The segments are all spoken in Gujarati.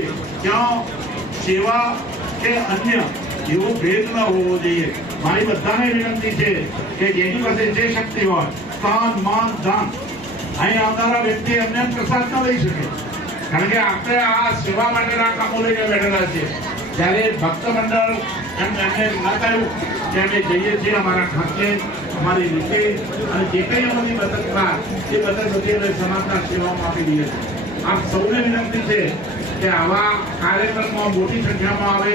છે ત્યાં સેવા કે અન્ય એવો ભેદ ન હોવો જોઈએ. મારી બધાને વિનંતી છે કે જેની પાસે જે શક્તિ હોય, તાન માન દાન, અહીં આવનારા વ્યક્તિ એમને પ્રસાદ ન લઈ શકે, કારણ કે આપણે આ સેવા માટેના કામો લઈને બેઠેલા છીએ. જ્યારે ભક્ત મંડળ એમને ના કહ્યું કે અમે જઈએ છીએ અમારા ખર્ચે, અમારી રીતે, અને જે કંઈ અમારી બચત થાય એ બચત બધી સમાજના સેવામાં આપી દઈએ છીએ. આપ સૌને વિનંતી છે કે આવા કાર્યક્રમમાં મોટી સંખ્યામાં આવે.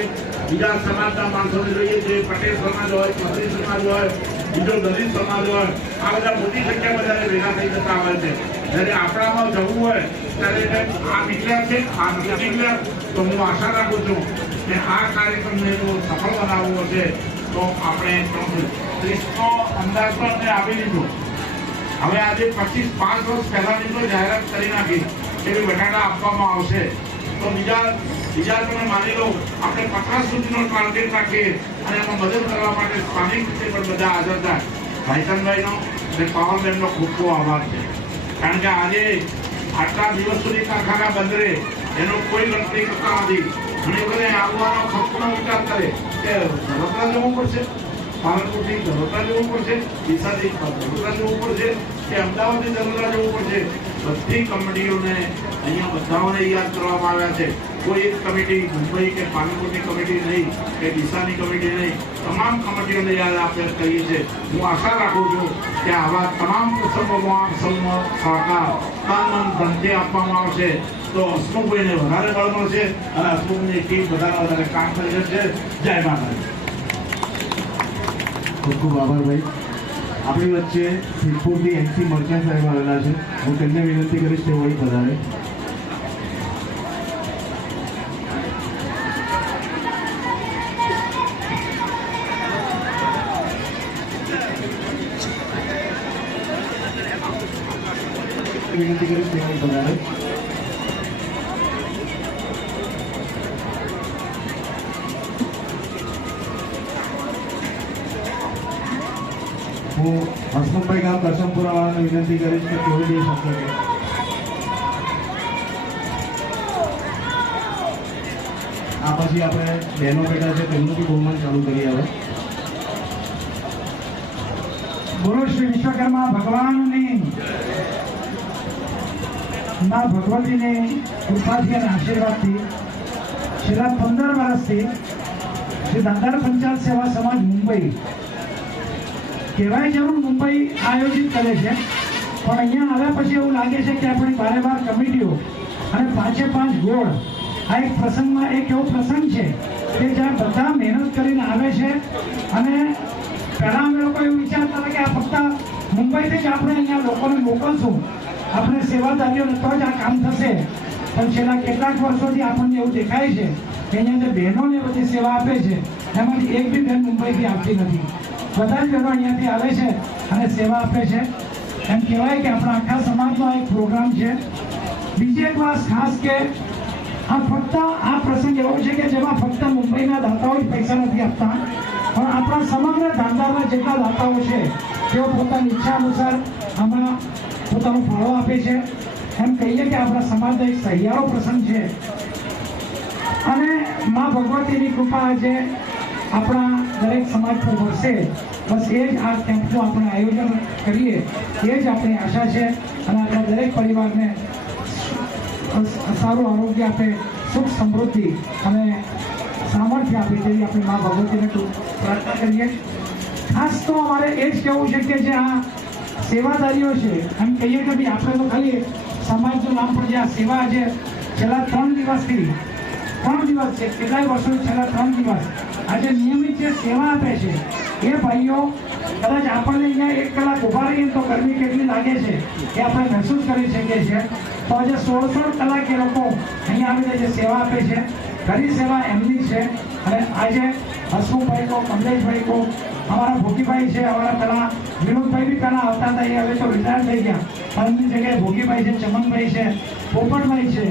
બીજા સમાજના માણસોને જોઈએ, જે પટેલ સમાજ હોય, ચૌધરી સમાજ હોય, બીજો દલિત સમાજ હોય, આ બધા મોટી સંખ્યામાં જ્યારે ભેગા થઈ જતા હોય છે. જ્યારે આપણામાં જવું હોય ત્યારે આ નીકળ્યા છે, આ નથી નીકળ્યા, તો હું આશા રાખું છું કે આ કાર્યક્રમને જો સફળ બનાવવો છે તો આપણે 30નો અંદાજ પણ અમને આપી દીધો. હવે આજે 25 વર્ષ પહેલાની તો જાહેરાત કરી નાખી કે બટાકા આપવામાં આવશે. તો બીજા તમે માની લો આપણે 50 સુધીનો ટાર્ગેટ રાખીએ અને એમાં મદદ કરવા માટે સ્થાનિક રીતે પણ બધા હાજર થાય. ભાઈચંદભાઈનો અને પાવરબેનનો ખૂબ ખૂબ આભાર છે, કારણ કે આજે આટલા દિવસ સુધી કારખાના બંધ રહે એનો કોઈ ગણતરી કરતા નથી. ઘણી વખતે આવવાનો ખર્ચનો વિચાર કરે કે વડોદરા જવું પડશે, પાલનપુરથી વડોદરા જવું પડશે, ડીસાથી વડોદરા જવું પડશે કે અમદાવાદથી વડોદરા જવું પડશે. બધી કમિટીઓને અહીંયા બધાઓને યાદ કરવામાં આવ્યા છે. કોઈ એક કમિટી મુંબઈ કે પાલનપુરની કમિટી નહીં કે ડીસાની કમિટી નહીં, તમામ કમિટીઓને યાદ આપણે કરીએ છીએ. હું આશા રાખું છું કે આવા તમામ પ્રસંગોમાં સૌનો સહકાર તન મન ધનથી આપવામાં આવશે તો હસમુખભાઈને વધારે બળ મળશે અને હસમુખની ટીમ વધારે કામ કરી શકશે. જય માતાજી. ખૂબ ખૂબ આભાર ભાઈ. આપણી વચ્ચે સિદ્ધપુરથી એનસી મર્ચન્ટ સાહેબ આવેલા છે. હું તેમને વિનંતી કરીશ કે વળી પધારે. વિનંતી કરીશ કે વળી પધારે. હું હસમુખભાઈ ગામ કરશનપુરા વાળાને વિનંતી કરીશ કે તેઓ જઈ શકે. આ પછી આપણે બહેનો બેઠા છે તેમનું બી બહુમાન ચાલુ કરીએ. હવે બોલો શ્રી વિશ્વકર્મા ભગવાનની, મા ભગવતીની કૃપાથી અને આશીર્વાદથી છેલ્લા 15 વર્ષથી શ્રી દાતાર પંચાયત સેવા સમાજ મુંબઈ કહેવાય જરૂર મુંબઈ આયોજિત કરે છે, પણ અહીંયા આવ્યા પછી એવું લાગે છે કે આપણી 12 કમિટીઓ અને 5 ગોળ આ એક પ્રસંગમાં એક એવો પ્રસંગ છે કે જ્યાં બધા મહેનત કરીને આવે છે. અને પહેલાં અમે લોકો એવું વિચારતા હતા કે આ ફક્ત મુંબઈથી જ આપણે અહીંયા લોકોને મોકલશું, આપણે સેવાદારીઓને તો જ આ કામ થશે. પણ છેલ્લા કેટલાક વર્ષોથી આપણને એવું દેખાય છે કે અહીંયા જે બહેનોને બધી સેવા આપે છે એમાંથી એક બી બહેન મુંબઈથી આવતી નથી. બધા જ બહેનો અહીંયાથી આવે છે અને સેવા આપે છે. એમ કહેવાય કે આપણા આખા સમાજનો એક પ્રોગ્રામ છે. બીજી એક વાત ખાસ કે આ ફક્ત આ પ્રસંગ એવો છે કે જેમાં ફક્ત મુંબઈના દાતાઓ જ પૈસા નથી આપતા, પણ આપણા સમગ્ર ધાંધાના જેટલા દાતાઓ છે તેઓ પોતાની ઈચ્છા અનુસાર આમાં પોતાનો ફાળો આપે છે. એમ કહીએ કે આપણા સમાજનો એક સહિયારો પ્રસંગ છે. અને મા ભગવતીની કૃપા આજે આપણા દરેક સમાજ પર વરસે. બસ એ જ આ કેમ્પનું આપણે આયોજન કરીએ એ જ આપણી આશા છે. અને આપણા દરેક પરિવારને સારું આરોગ્ય આપે, સુખ સમૃદ્ધિ અને સામર્થ્ય આપે તેવી આપણે મા ભગવતીને પ્રાર્થના કરીએ. ખાસ તો અમારે એ જ કહેવું છે કે જે આ સેવાદારીઓ છે એમ કહીએ કે ભાઈ આપણે તો ખાલી સમાજનું નામ પણ જે આ સેવા આજે છેલ્લા 3 દિવસથી 3 દિવસ છે, કેટલાય વર્ષોથી છેલ્લા 3 દિવસ આજે નિયમિત જે સેવા આપે છે એ ભાઈઓ કદાચ આપણને અહીંયા 1 કલાક ઊભા રહીએ તો ગરમી કેટલી લાગે છે એ આપણે મહેસૂસ કરી શકીએ છીએ. તો આજે 16 કલાક એ લોકો અહીંયા આવીને જે સેવા આપે છે, ઘણી સેવા એમની છે. અને આજે હસમુખભાઈ કો, કમલેશભાઈ કો, અમારા ભોગીભાઈ છે, અમારા પેલા વિનોદભાઈ બી પહેલાં આવતા હતા, એ હવે તો રિટાયર થઈ ગયા, પણ એમની જગ્યાએ ભોગીભાઈ છે, ચમનભાઈ છે, પોપટભાઈ છે,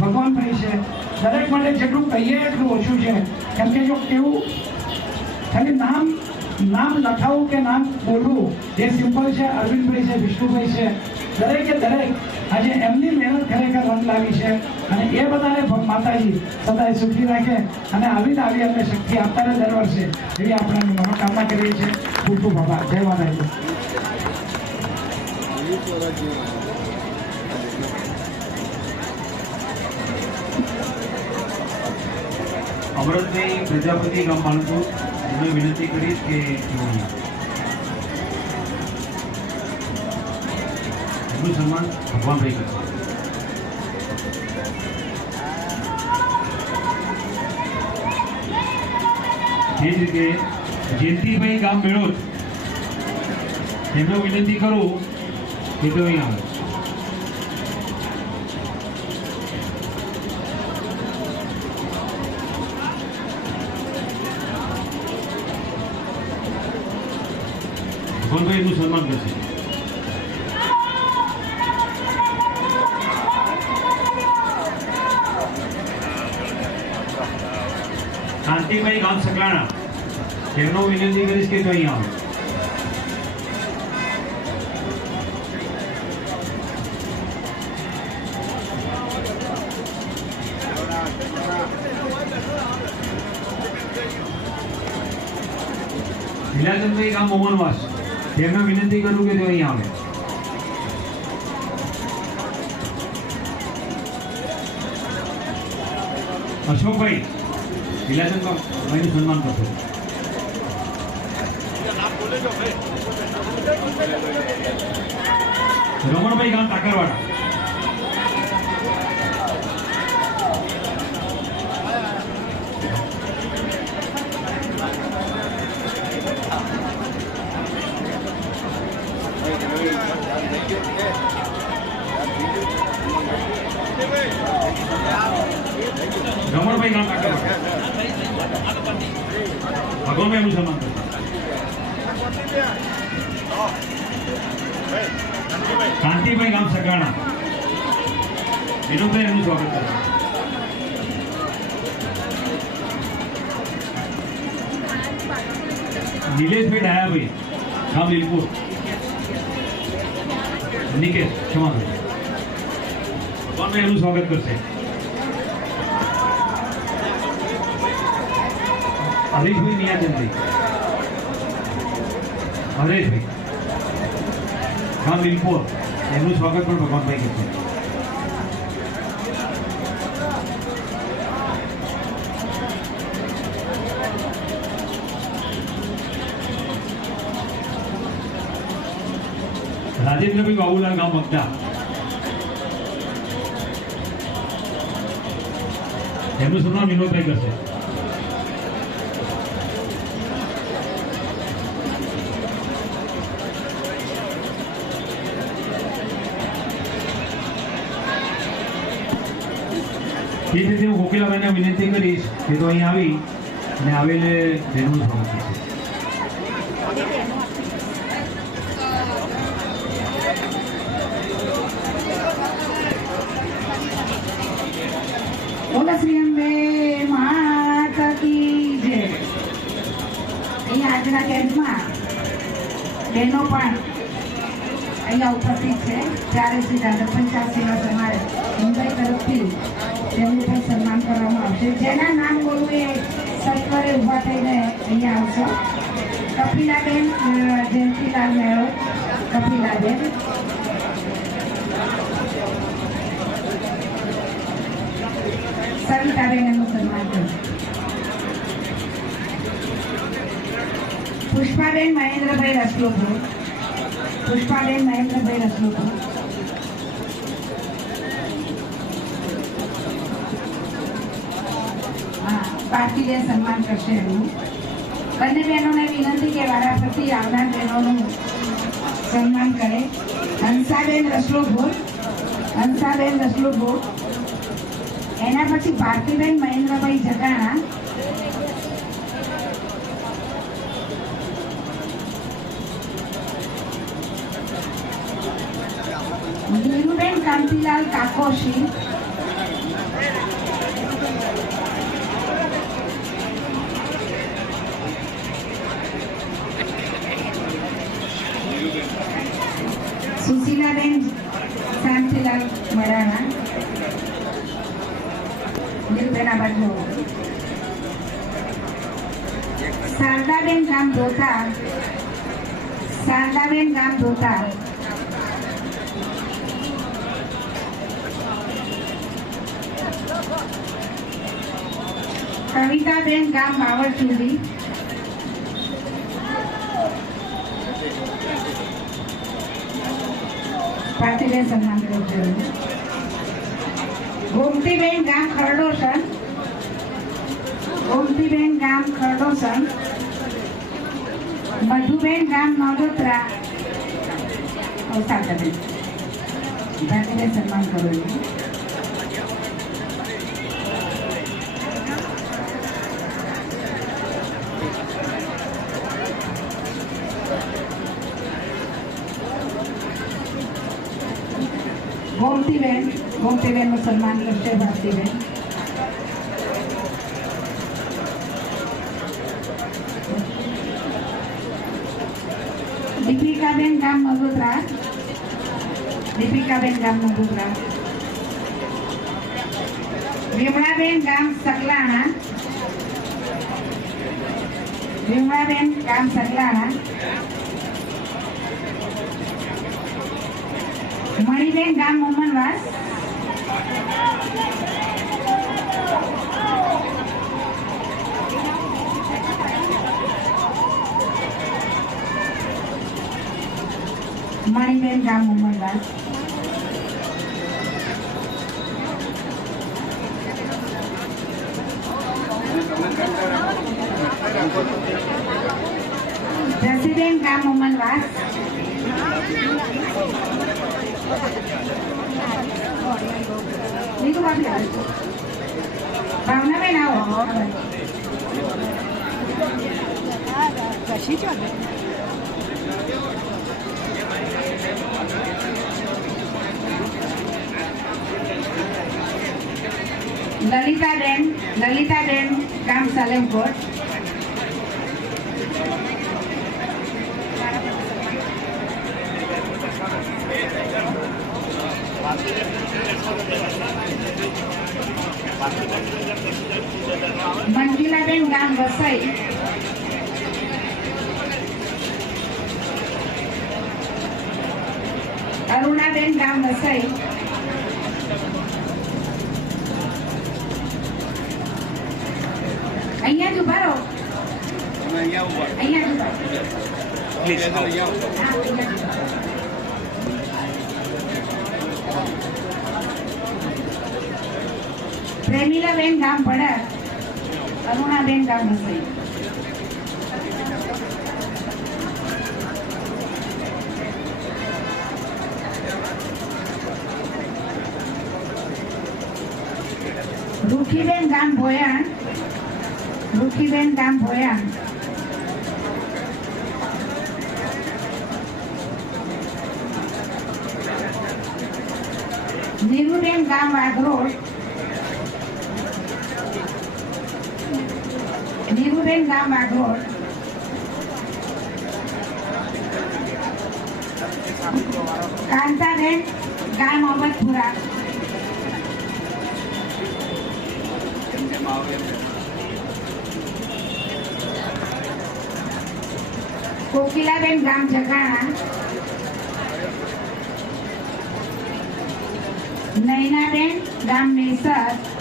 ભગવાનભાઈ છે. દરેક માટે જેટલું કહીએ એટલું ઓછું છે. કેમ કે જો કેવું ખાલી નામ લખાવું કે નામ બોલવું એ સિમ્પલ છે. અરવિંદભાઈ છે, વિષ્ણુભાઈ છે, દરેકે દરેક આજે એમની મહેનત ખરેખર રંગ લાવી છે અને એ બધાને માતાજી સદાય સુખી રાખે અને આવી ને આવી અમને શક્તિ આપતા રહે દર વર્ષે એવી આપણે મનોકામના કરીએ છીએ. ખૂબ ખૂબ આભાર. જય માતાજી. અમરતભાઈ પ્રજાપતિ ગામ પાલનપુર, એમને વિનંતી કરીશ કે એમનું સન્માન ભગવાનભાઈ કરશે. એ જ રીતે જયંતિભાઈ ગામ મેળોદ, એમને વિનંતી કરું કે તો અહીં આવે. ભગવાનભાઈ એમનું સન્માન કરશે. શાંતિભાઈ ગામ સકલાણા, એમનો વિનંતી કરીશ કે તો અહીં આવે. લીલાચંદભાઈ ગામ મોહનવાસ, એમને વિનંતી કરું કે તો અહીં આવે. અશોકભાઈ લીલાચંદભાઈનું સન્માન કરશો. રમણભાઈ ગામ ટાકરવાડા, રમણભાઈ ગામ ટાકરવાડા, ભગવાનભાઈ એમનું સન્માન કરશો. શાંતિભાઈ ગામ સગાણા, વિનોદભાઈ એમનું સ્વાગત કરે. નિલેશભાઈ ડાયાભાઈ ગામ લીલપુર, નિકેશ ક્ષમાભાઈ, ભગવાનભાઈ એમનું સ્વાગત કરશે. હરેશભાઈ નિયાચંદભાઈ, હરેશભાઈ ગામ લીલપોર, એમનું સ્વાગત પણ ભગવાનભાઈ કરશે. રાજેન્દ્રભાઈ બાબુલાલ ગામ મગદા, એમનું સન્માન વિનોદભાઈ કરશે. એ રીતે હું કોકિલાભાઈને વિનંતી કરીશ કે તો અહીં આવી અને આવેલે બહેનોનું સ્વાગત કરશે. બોલો શ્રી અંબે માતા કી જય. અહીંયા આજના કેમ્પમાં બહેનો પણ અહીંયા ઉપસ્થિત છે. ત્યારે શ્રી દાદા પંચાયત સેવા સમાજ મુંબઈ તરફથી તેમનું પણ સન્માન કરવામાં આવશે. જેના નામ બોલવું એ સત્વરે ઊભા થઈને અહીંયા આવશો. કપિલાબેન જયંતિલાલ મેળો, કપિલાબેન, સવિતાબેન એમનું સન્માન કરશે. પુષ્પાબેન મહેન્દ્રભાઈ રસલોપુર, પુષ્પાબેન મહેન્દ્રભાઈ રસલોપુર, પાર્ટીબેન સન્માન કરશે એમનું. બંને બહેનોને વિનંતી કે વારાફરતી આવનાર બહેનોનું સન્માન કરે. હંસાબેન રસલોપુર, હંસાબેન રસલોપુર, એના પછી ભારતીબેન મહેન્દ્રભાઈ જગાણા, ધીરુબેન કાંતિલાલ કાકોશી, સુશીલાબેન શાંતિલાલ નીરુબેન આ બાજુ શારદાબેન ગામ ધોતા શારદાબેન ગામ ધોતા કવિતાબેન ગામ માવળચુંડી પાર્થિવબેન સન્માન કરવું જોઈએ ગોમતીબેન ગામ ખરડોસણ ગોમતીબેન ગામ ખરડોસણ મધુબેન ગામ નોડોત્રા અવસાદબેન પાર્થિવબેન સન્માન કરવું જોઈએ ગોમતીબેનનું સન્માન કરશે ભારતીબેન દીપિકાબેન ગામ મગોદરા વિમળાબેન ગામ સકલાણા મણિબેન ગામ મોમનવાસ જસીબેન ગામ મોમનવાસ ભાવનાબેન આવો લલિતાબેન ગામ સાલેમકોટ મંજુલાબેન ગામ વસઈ અરુણાબેન ગામ વસઈ અહીંયા જ ઉભા રહો પ્રેમીલાબેન ગામ ભડાર અરુણાબેન ગામ વસઈ રૂખીબેન ગામ ભોયાણ નીરુબેન ગામ વાઘરોડ કાંતાબેન ગામ અમદપુરા કોકિલાબેન ગામ જગાણા નૈનાબેન ગામ મેસર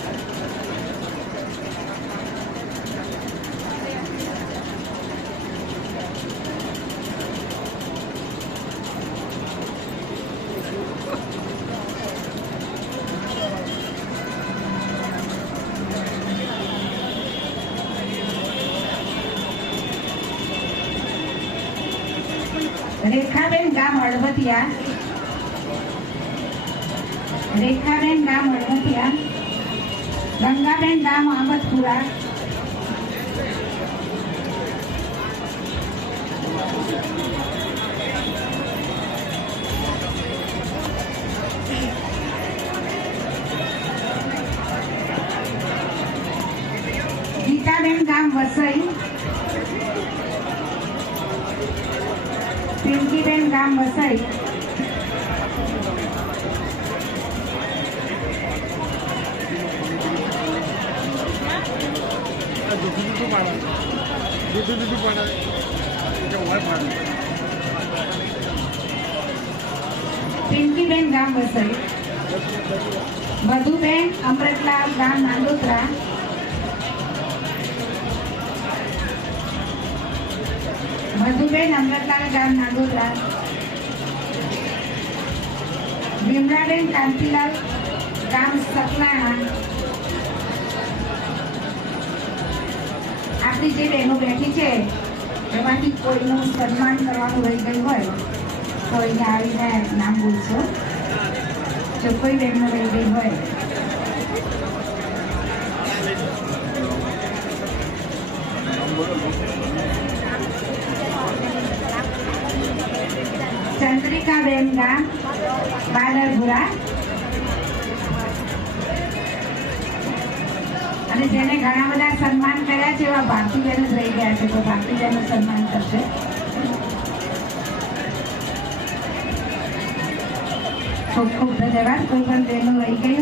રેખાબેન ગામ હળવતિયા ગંગાબેન ગામ અહમદપુરા ગીતાબેન ગામ વસઈ પિંકીબેન ગામ વસઈ પિંકીબેન ગામ વસઈ, મધુબેન અમૃતલાલ ગામ નાંદોત્રા, મધુબેન અમૃતલાલ ગામ નાંદોત્રા, વિમલાબેન કાંતિલાલ ગામ સકલાણા. આપણી જે બહેનો બેઠી છે એમાંથી કોઈનું સન્માન કરવાનું રહી ગયું હોય તો અહીંયા આવીને નામ બોલશો. જો કોઈ બહેનો રહી ગઈ હોય ચંદ્રિકાબેન ગામ બાદરપુરા. અને જેને ઘણા બધા સન્માન કર્યા છે એવા ભારતીબેન જ રહી ગયા છે, તો ભારતીબેનનું સન્માન કરશે. ખૂબ ખૂબ ધન્યવાદ. કોઈ પણ બહેનો રહી ગઈ